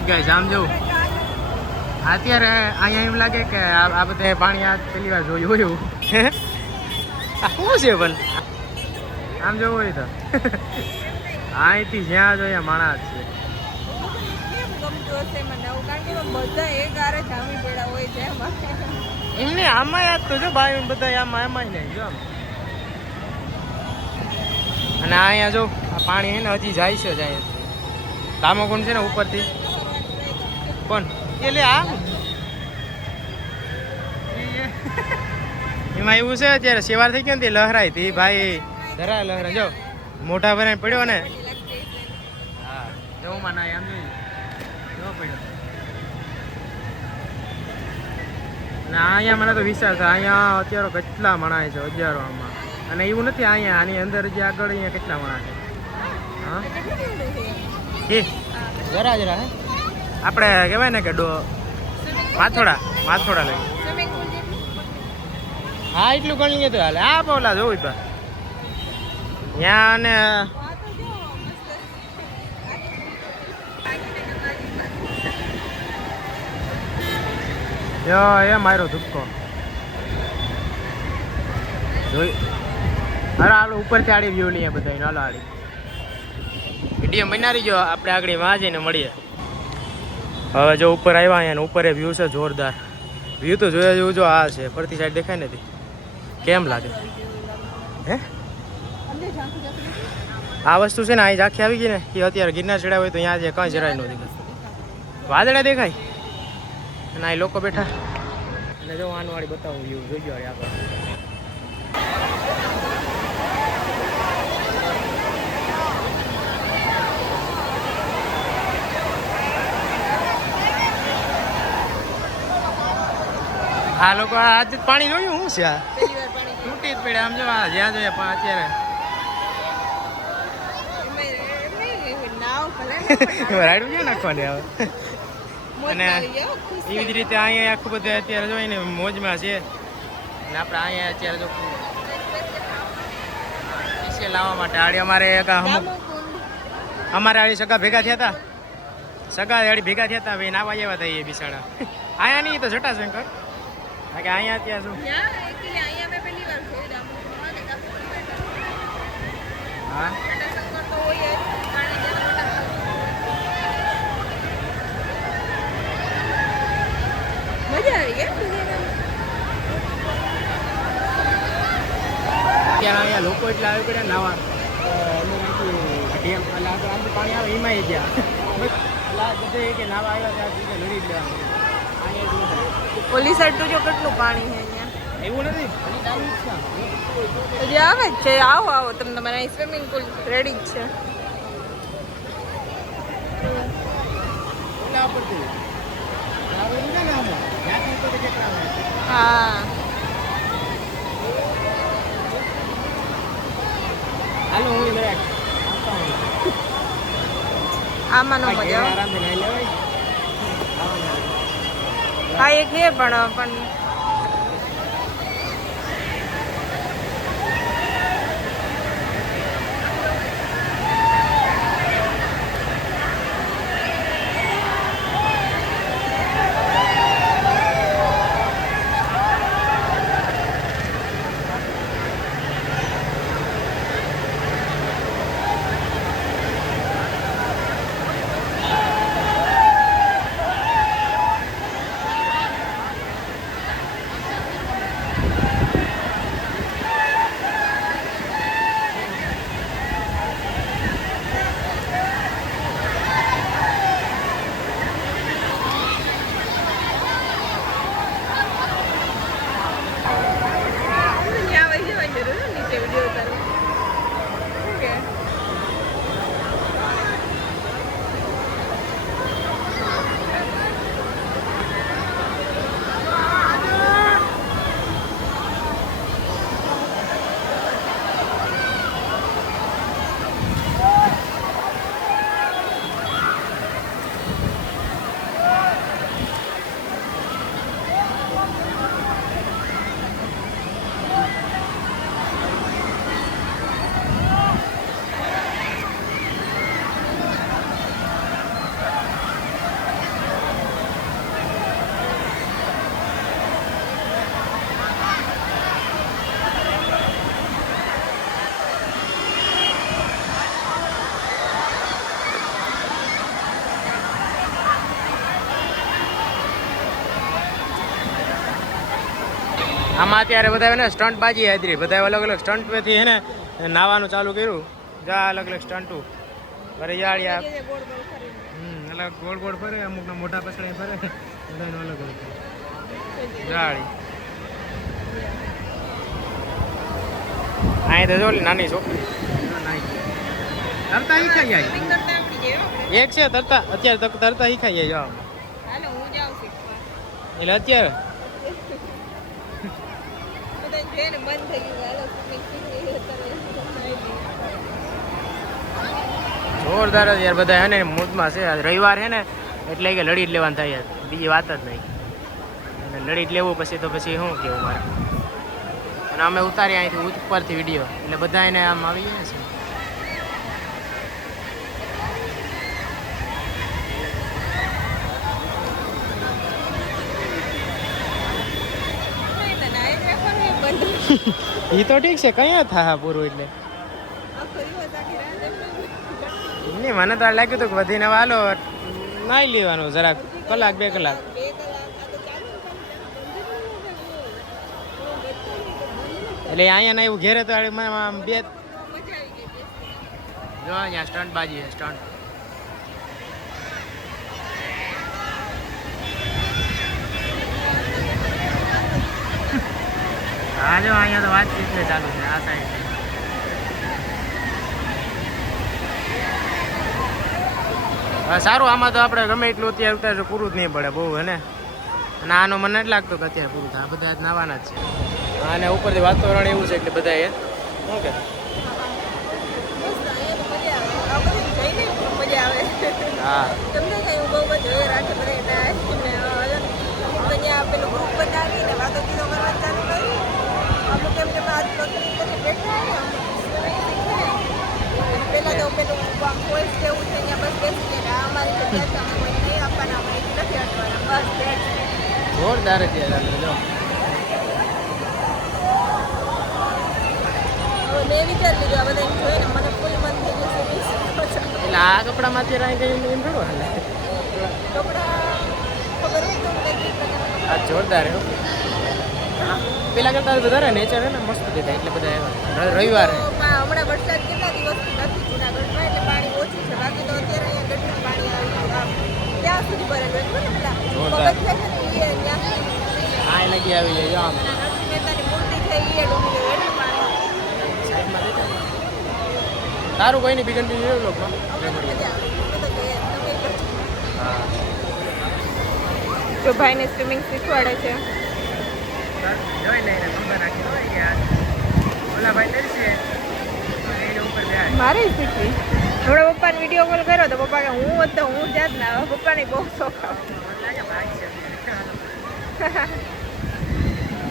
જ ગાય આમ જવું અત્યારે અહીંયા એમ લાગે કે આ બધે પાણી આ પેલી વાર જોયું હોય એવું. શું છે પણ? આમ જવું હોય તો. અહીંથી જ્યાં જોઈએ માણસ છે. એમને આમાં યાદ તો જો ભાઈ બધા આમાં એમાં નહીં જો. અને અહીંયા જો પાણી હે ને હજી જાય છે જ અહીંયા તામો છે ને ઉપરથી? કોણ એ લે આ. એમાં એવું છે, અત્યારે સેવાર થઈ ગયો ને લહેરાઈ હતી ભાઈ. ધરા લહરાય. જો, મોઢા ભરાય પડ્યો ને. હા જવું ના આમ જોઈ પડ્યો. અહીંયા મને તો વિચાર છે અહીંયા અત્યારે કેટલા મણાય છે હજારો આમાં. અને એવું નથી, અહીંયા આની અંદર જે આગળ અહીંયા કેટલા મણા છે. હા? જરા જરા, હે? આપણે કહેવાય ને કે ડો માથોડા માથોડા લઈ હા, એટલું ગણીએ તો હાલે. આ પોલા જોવું તો ત્યાં અને એ મારો ધુપકો. જોઈ. અરે હાલો, ઉપરથી આડી વ્યૂ લઈએ બધા હાલો આડી વીડિયો બનાવી જો, આપણે આગળમાં જઈને મળીએ. હવે જો ઉપર આવ્યા અહીંયા ઉપર એ વ્યૂ છે જોરદાર. વ્યૂ તો જોયા જેવું જો આ છે, ફરતી સાઈડ દેખાય નથી કેમ લાગે? હે? આ વસ્તુ છે ને અહીં ઝાંખી આવી ગઈ ને, એ અત્યારે ગિરનાર ચડાવ હોય તો અહીંયા જે કાંઈ જરાય નથી વાદળા દેખાય? અને અહીં લોકો બેઠા. અને જો આનવાળી બતાવું વ્યૂ જોઈ ગયો આગળ. આ લોકો આજે પાણી જોયું? શું છે તૂટી જ પડે આમ જો આ જ્યાં જોઈએ પણ અત્યારે. રાઈડ ક્યાં નાખવાની આવે? અને હો, એવી જ રીતે અહીંયા આખું બધું અત્યારે જોઈ ને મોજમાં છે. અને આપણે અહીંયા અત્યારે જો સ્પેશિયલ લાવવા માટે આડી અમારે એક. અમારે આડી સગા ભેગા થયા હતા સગા આડી ભેગા થયા હતા ભાઈ નાવા આવ્યા હતા એ બિસાડા. અહીંયા નહીં તો જટાશંકર કે અહીંયા ત્યાં શું? હા? મજા આવી અત્યારે અહીંયા લોકો એટલે આવી પડ્યા નાવા. ડેમ એટલે આગળ આમથી પાણી આવે એમાંય ગયા. એટલે બધે કે નાવા આવ્યા ત્યાં સુધી લડી જ લેવાનું. ઓલી સાઈડ તો જો કેટલું પાણી છે અહીંયા. એવું નથી? હજી આવે જ છે. આવો આવો. તમે તમારે સ્વિમિંગ પુલ રેડી જ છે. હા. હાલો. આમાં નો મજા આવે આરામથી નાહી લેવાય આવવાનું. હા એક છે પણ પણ આમાં અત્યારે બધા એને સ્ટન્ટ બાજી હાજરી બધા અલગ અલગ સ્ટન્ટથી હે ને નાવાનું ચાલુ કર્યું. જા અલગ અલગ સ્ટન્ટ વરિયાળિયા અલગ ગોળ ગોળ ફરે. અમુક મોટા પસડે ફરે બધાનું અલગ અલગ જાળી. અહીં તો જો નાની છોકરી. તરતા શીખાઈ જાય. એક છે તરતા અત્યારે તરતા શીખાઈ જાય એટલે અત્યારે? જોરદાર જ યાર, બધા હે ને, મૂડમાં છે. રવિવાર છે ને, એટલે કે લડી જ લેવાનું થાય બીજી વાત જ નહીં. અને લડી જ લેવું પછી તો પછી શું કેવું મારે. અને અમે ઉતારી અહીંથી ઉપરથી વીડિયો. એટલે બધા એને આમ આવી ગયા છે નહીં તો નાઈ રાખવાનું એ તો ઠીક છે કયા થા પૂરું એટલે નહીં મને તો લાગ્યું હતું કે વધીને વાલો નાઈ લેવાનું જરાક કલાક બે કલાક. એટલે અહીંયા ના એવું ઘેરે તો આમ બે. જો અહીંયા સ્ટન્ટ બાજી છે સ્ટન્ટ હા જો અહીંયા તો વાતચીત ચાલુ છે આ સાઈડ હા સારું આમાં તો આપણે ગમે એટલું અત્યારે ઉતારે પૂરું જ નહીં પડે બહુ હે ને? અને આનો મને નથી લાગતો કે અત્યારે પૂરું થાય બધા નાવાના જ છે. અને ઉપરથી વાતાવરણ એવું છે એટલે બધા એ મસ્ત અહીંયા તો મજા આવે આ બધી જઈને પણ મજા આવે હા તમને કઈ હું બહુ બધું એ રાતે બધા એના ને અલગ અમુક અહીંયા પેલું ગ્રુપ બનાવીને વાતો ચીતો કરવાનું ચાલુ કર્યું અમુક એમ કે આજ તો કરી કરી બેઠા ને અમુક swimming શીખે. પહેલા તો પેલું આમ પોઈન્ટ જેવું છે અહીંયા બસ બેસી જાય ને આ અમારી જગ્યા છે અમે કોઈ નહીં આપવાના અમારે નથી અટવાના બસ બેઠ જોરદાર જ યાર આનું જો હવે મેં વિચાર લીધું આ બધા જોઈને મને ફૂલ મન થઈ ગયું જ. શીખવા જવાનું. એટલે આ કપડામાં અત્યારે અહીં કઈ એમ કંઈક આ જોરદાર હે. પેલા કરતા વધારે નેચર હે ને મસ્ત દેખાય એટલે બધા. રવિવાર. હમણાં વરસાદ કેટલા દિવસથી નથી જુનાગઢમાં એટલે પાણી ઓછું છે. બાકી તો અત્યારે અહીંયા ગટરનું પાણી આવ્યું ત્યાં સુધી ભરેલું હોય ને? પેલા ને એ લગી આવી જાય જો આમ સારું કોઈ નહીં બી કન્ટિન્યુ લોકમાં હા. જો ભાઈને સ્વિમિંગ શીખવાડે છે. મારે શીખવી. હમણાં પપ્પાને વીડિયો કોલ કર્યો તો પપ્પા કે હું હતો તો હું જાત ના પપ્પાને બહુ શોખ આવે.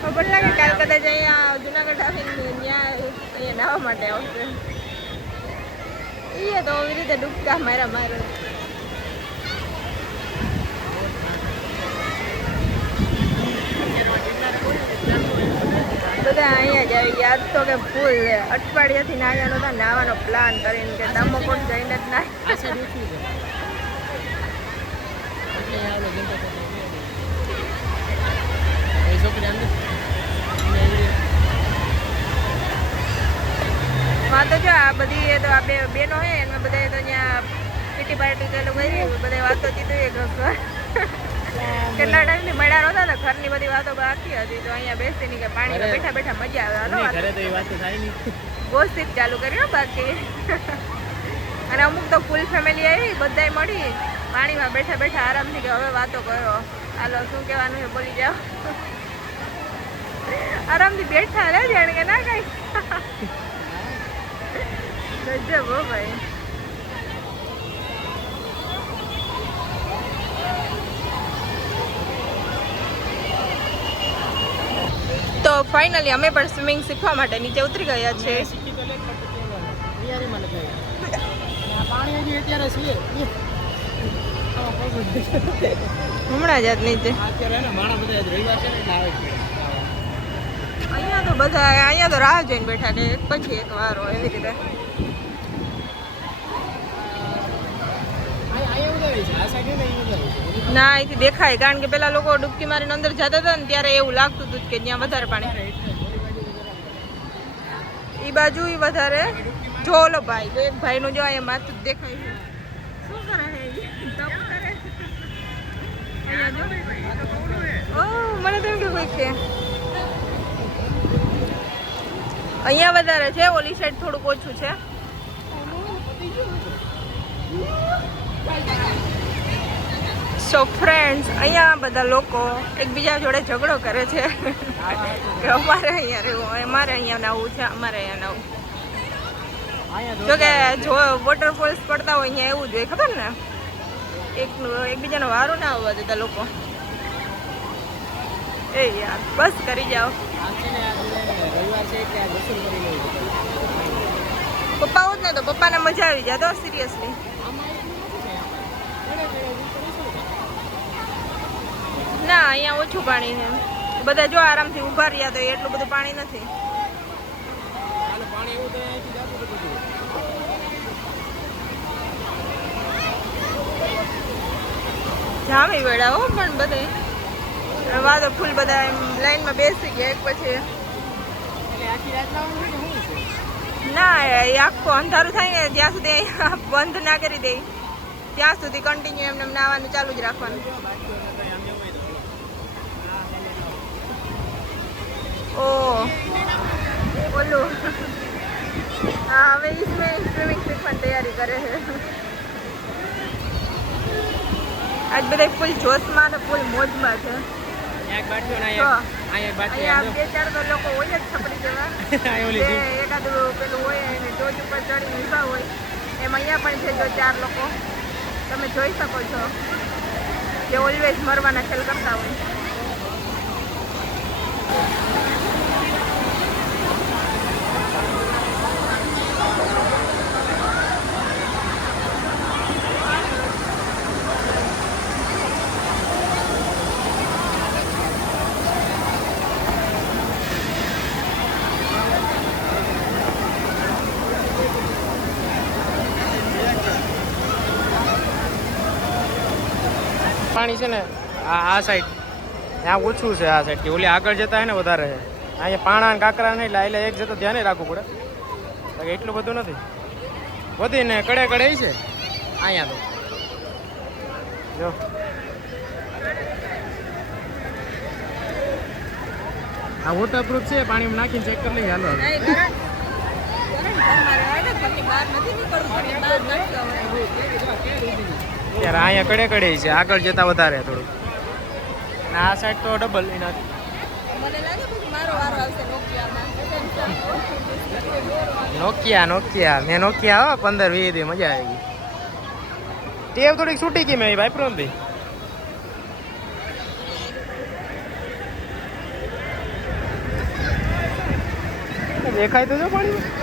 ખબર લાગે કાલ કદાચ અહીંયા જુનાગઢ અહીંયા નાહવા માટે આવશે. એ તો એવી રીતે ડૂબકા મારા મારા. બધા અહીંયા જ આવી ગયા. તો કે ભૂલ અઠવાડિયાથી નાહ્યા નતા નાહવાનો પ્લાન કરીને કે દામો જઈને જ નાહ બધી એ તો આ બે બેનો હે એમાં બધા તો અહીંયા પીટી પાર્ટી ચાલુ કરી બધા વાતો કીધું એ ઘર કેટલા ટાઈમથી મળ્યા નહોતા તો ઘરની બધી વાતો બાકી હતી તો અહીંયા બેસીને કે પાણી બેઠા બેઠા મજા આવે. હાલો ઘરે તો એ વાત થાય નહીં. ગોસિપ ચાલુ કર્યો બાકી. અને અમુક તો ફૂલ ફેમિલી આવી બધાય મળી. પાણીમાં બેઠા બેઠા આરામથી કે હવે વાતો કરો. હાલો શું કહેવાનું છે બોલી જાઓ. આરામથી બેઠા રે જાણે કે ના કઈ. ગજબ હો ભાઈ. તો ફાઇનલી અમે પણ સ્વિમિંગ શીખવા માટે નીચે ઉતરી ગયા છે. હમણાં જ નીચે. અહીંયા તો બધા અહીંયા તો રાહ જોઈને બેઠા છે. એક પછી એક વારો એવી રીતે અહીંયા અહીંયા બધા ના અહીંથી દેખાય. કારણ કે પેલા લોકો ડૂબકી મારીને અંદર જતા હતા ને ત્યારે એવું લાગતું હતું કે ત્યાં વધારે પાણી. ઈ બાજુ ઈ વધારે. જો ઓલો ભાઈ તો એક ભાઈનું જો અહીંયા માથું જ દેખાય છે. શું કરે છે? તપ કરે અહીંયા જો. ઓહ, મને તો એમ કે કોઈ છે અહીંયા વધારે છે ઓલી સાઈડ થોડુંક ઓછું છે. સો ફ્રેન્ડ્સ અહીંયા બધા લોકો એકબીજા જોડે ઝઘડો કરે છે. કે અમારે અહીંયા રહેવું, અમારે અહીંયા નવું છે, અમારે અહીંયા નવું. જો કે જો વોટરફોલ્સ પડતા હોય અહીંયા એવું જ હોય, ખબર ને? એકનું, એકબીજાનો વારો ના આવવા દેતા લોકો. એ યાર, બસ કરી જાઓ. પપ્પા હોત ને તો પપ્પાને મજા આવી જાય, તો સિરિયસલી ના અહીંયા ઓછું પાણી છે. બધા જો આરામથી ઊભા રહ્યા તો એટલું બધું પાણી નથી. જામી વેળા હો પણ બધે. વાદળ ફૂલ બધા એમ લાઈનમાં બેસી ગયા એક પછી ના એ આખું અંધારું થાય ને જ્યાં સુધી બંધ ના કરી દે. ત્યાં સુધી કન્ટિન્યુ એમને નાવાનું ચાલુ જ રાખવાનું. Oh. બોલો હા ah, હવે ઈસમે સ્વિમિંગ પૂલ પણ તૈયારી કરે છે. આજ બધા ફૂલ જોશમાં ને ફૂલ મોજમાં છે. અહીંયા બે ચાર તો લોકો હોય જ છપડી જેવા એકાદું પેલું હોય એને જોજ ઉપર ચડી ઊભા હોય. એમ અહીંયા પણ છે જો ચાર લોકો. તમે જોઈ શકો છો. જે ઓલવેઝ મરવાના ખેલ કરતા હોય. પાણી છે ને આ આ સાઈડ ત્યાં ઓછું છે આ સાઈડ ઓલી આગળ જતા ને વધારે. છે અહીંયા પાણા ને કાંકરા ને એટલે એટલે એક જતો ધ્યાને રાખવું પડે. એટલું બધું નથી. વધીને કડે કડે છે. અહીંયા તો. જો. આ વોટરપ્રૂફ છે પાણીમાં નાખીને ચેક કરી લઈએ. હાલો નહીં, નથી નીકળવું, ઘરની બહાર નથી જવાય. ત્યારે અહીંયા કડે કડે છે. આગળ જતા વધારે થોડું અને આ સાઈડ તો ડબલ એનાથી મને લાગે પછી મારો વારો આવશે નોકિયામાં. Nokia Nokia. મેં નોકિયા હો પંદર વીસ દી મજા આવી ગઈ. ટેવ થોડીક છૂટી ગઈ મેં ભાઈ પ્રોમથી દેખાય તો જો પાણી.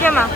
કેમાં